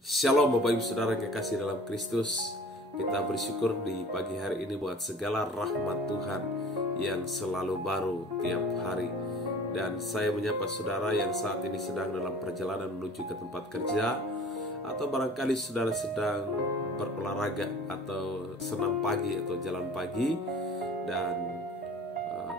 Shalom Bapak Ibu Saudara kekasih dalam Kristus. Kita bersyukur di pagi hari ini buat segala rahmat Tuhan yang selalu baru tiap hari. Dan saya menyapa saudara yang saat ini sedang dalam perjalanan menuju ke tempat kerja, atau barangkali saudara sedang berolahraga atau senam pagi atau jalan pagi. Dan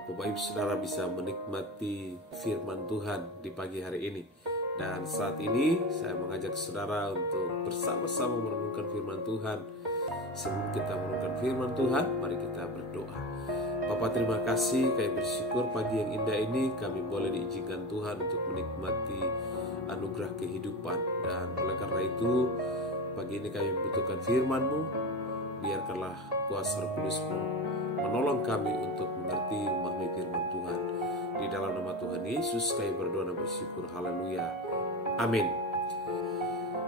Bapak Ibu Saudara bisa menikmati firman Tuhan di pagi hari ini. Dan saat ini saya mengajak saudara untuk bersama-sama merenungkan firman Tuhan. Sebelum kita merenungkan firman Tuhan, mari kita berdoa. Bapa, terima kasih, kami bersyukur pagi yang indah ini kami boleh diizinkan Tuhan untuk menikmati anugerah kehidupan. Dan oleh karena itu pagi ini kami membutuhkan firman-Mu. Biarkanlah kuasa Roh Kudus-Mu menolong kami untuk mengerti memahami firman Tuhan. Di dalam nama Tuhan Yesus kami berdoa dan bersyukur. Haleluya. Amin.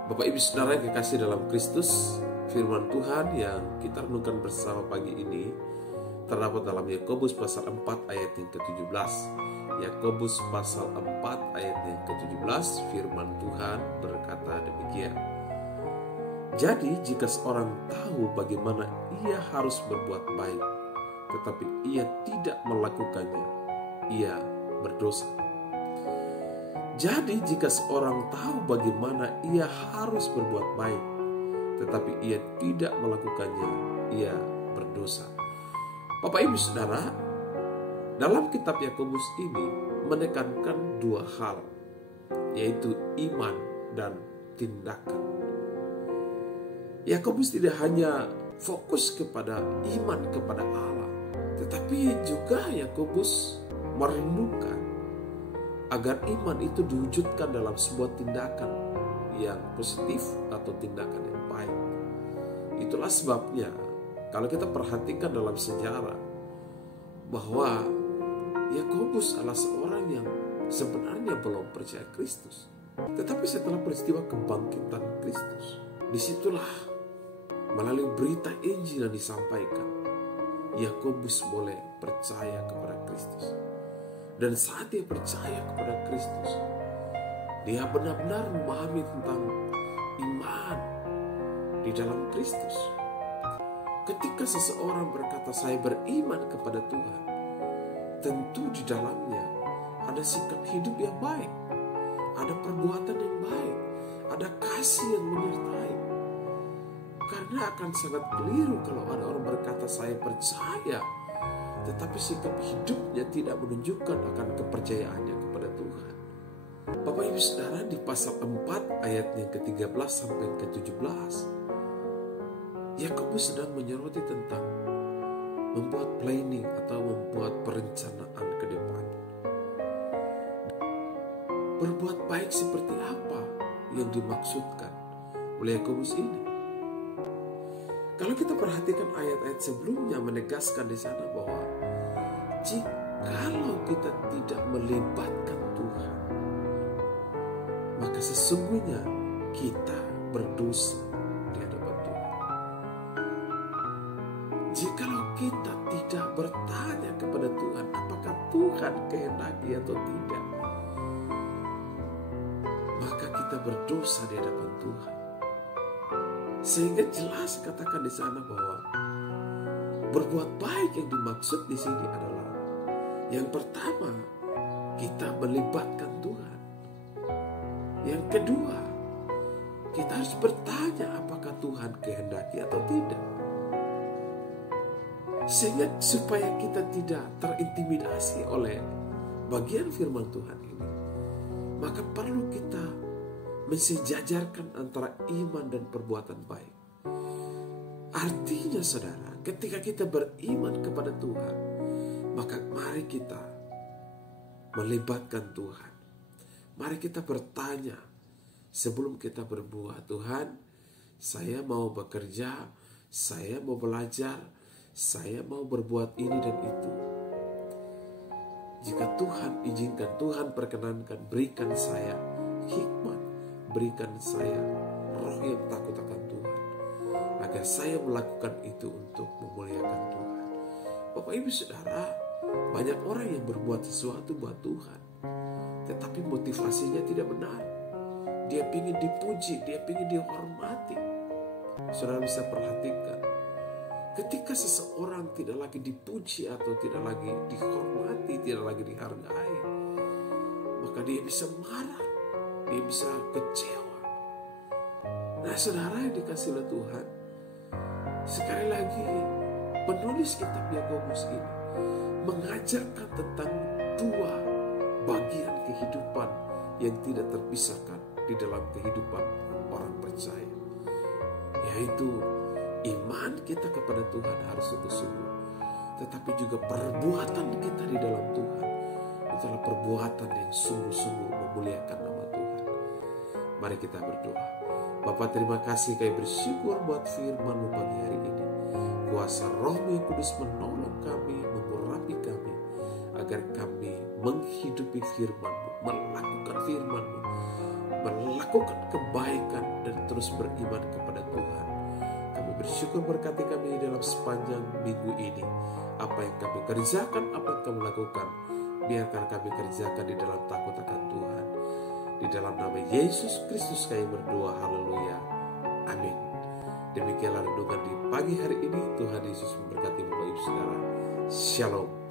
Bapak Ibu Saudara yang kekasih dalam Kristus, firman Tuhan yang kita renungkan bersama pagi ini terdapat dalam Yakobus pasal 4 ayat yang ke-17. Yakobus pasal 4 ayat yang ke-17, firman Tuhan berkata demikian. Jadi jika seorang tahu bagaimana ia harus berbuat baik, tetapi ia tidak melakukannya, ia berdosa. Jadi jika seorang tahu bagaimana ia harus berbuat baik, tetapi ia tidak melakukannya, ia berdosa. Bapak Ibu Saudara, dalam kitab Yakobus ini menekankan dua hal, yaitu iman dan tindakan. Yakobus tidak hanya fokus kepada iman kepada Allah, tetapi juga Yakobus merenungkan agar iman itu diwujudkan dalam sebuah tindakan yang positif atau tindakan yang baik. Itulah sebabnya kalau kita perhatikan dalam sejarah bahwa Yakobus adalah seorang yang sebenarnya belum percaya Kristus. Tetapi setelah peristiwa kebangkitan Kristus, disitulah melalui berita Injil yang disampaikan, Yakobus boleh percaya kepada Kristus. Dan saat dia percaya kepada Kristus, dia benar-benar memahami tentang iman di dalam Kristus. Ketika seseorang berkata saya beriman kepada Tuhan, tentu di dalamnya ada sikap hidup yang baik, ada perbuatan yang baik, ada kasih yang menyertai. Karena akan sangat keliru kalau ada orang berkata saya percaya, tetapi sikap hidupnya tidak menunjukkan akan kepercayaannya kepada Tuhan. Bapak Ibu Saudara, di pasal 4 ayatnya ke-13 sampai ke-17, Yakobus sedang menyoroti tentang membuat planning atau membuat perencanaan ke depan. Berbuat baik seperti apa yang dimaksudkan oleh Yakobus ini? Kalau kita perhatikan ayat-ayat sebelumnya menegaskan di sana bahwa jikalau kita tidak melibatkan Tuhan, maka sesungguhnya kita berdosa di hadapan Tuhan. Jikalau kita tidak bertanya kepada Tuhan apakah Tuhan kehendaki atau tidak, maka kita berdosa di hadapan Tuhan. Sehingga jelas katakan di sana bahwa berbuat baik yang dimaksud di sini adalah yang pertama, kita melibatkan Tuhan. Yang kedua, kita harus bertanya apakah Tuhan kehendaki atau tidak. Sehingga supaya kita tidak terintimidasi oleh bagian firman Tuhan ini, maka perlu kita mensejajarkan antara iman dan perbuatan baik. Artinya saudara, ketika kita beriman kepada Tuhan, maka mari kita melibatkan Tuhan. Mari kita bertanya sebelum kita berbuat, Tuhan, saya mau bekerja, saya mau belajar, saya mau berbuat ini dan itu. Jika Tuhan izinkan, Tuhan perkenankan, berikan saya hikmat, berikan saya roh yang takut akan Tuhan, agar saya melakukan itu untuk memuliakan Tuhan. Bapak Ibu Saudara, banyak orang yang berbuat sesuatu buat Tuhan, tetapi motivasinya tidak benar. Dia ingin dipuji, dia ingin dihormati. Saudara bisa perhatikan, ketika seseorang tidak lagi dipuji atau tidak lagi dihormati, tidak lagi dihargai, maka dia bisa marah, dia bisa kecewa. Nah, saudara yang dikasihi oleh Tuhan, sekali lagi penulis kitab Yakobus ini mengajarkan tentang dua bagian kehidupan yang tidak terpisahkan di dalam kehidupan orang percaya, yaitu iman kita kepada Tuhan harus sungguh-sungguh, tetapi juga perbuatan kita di dalam Tuhan itu adalah perbuatan yang sungguh-sungguh memuliakan nama Tuhan. Mari kita berdoa. Bapa, terima kasih, kami bersyukur buat firman-Mu pagi hari ini. Kuasa Roh-Mu yang kudus menolong kami, mengurapi kami, agar kami menghidupi firman-Mu, melakukan firman-Mu, melakukan kebaikan dan terus beriman kepada Tuhan. Kami bersyukur berkati kami dalam sepanjang minggu ini. Apa yang kami kerjakan, apa yang kami lakukan, biarkan kami kerjakan di dalam takut akan Tuhan. Di dalam nama Yesus Kristus kami berdoa, haleluya, amin. Demikianlah renungan di pagi hari ini. Tuhan Yesus memberkati Bapak Ibu Saudara. Shalom.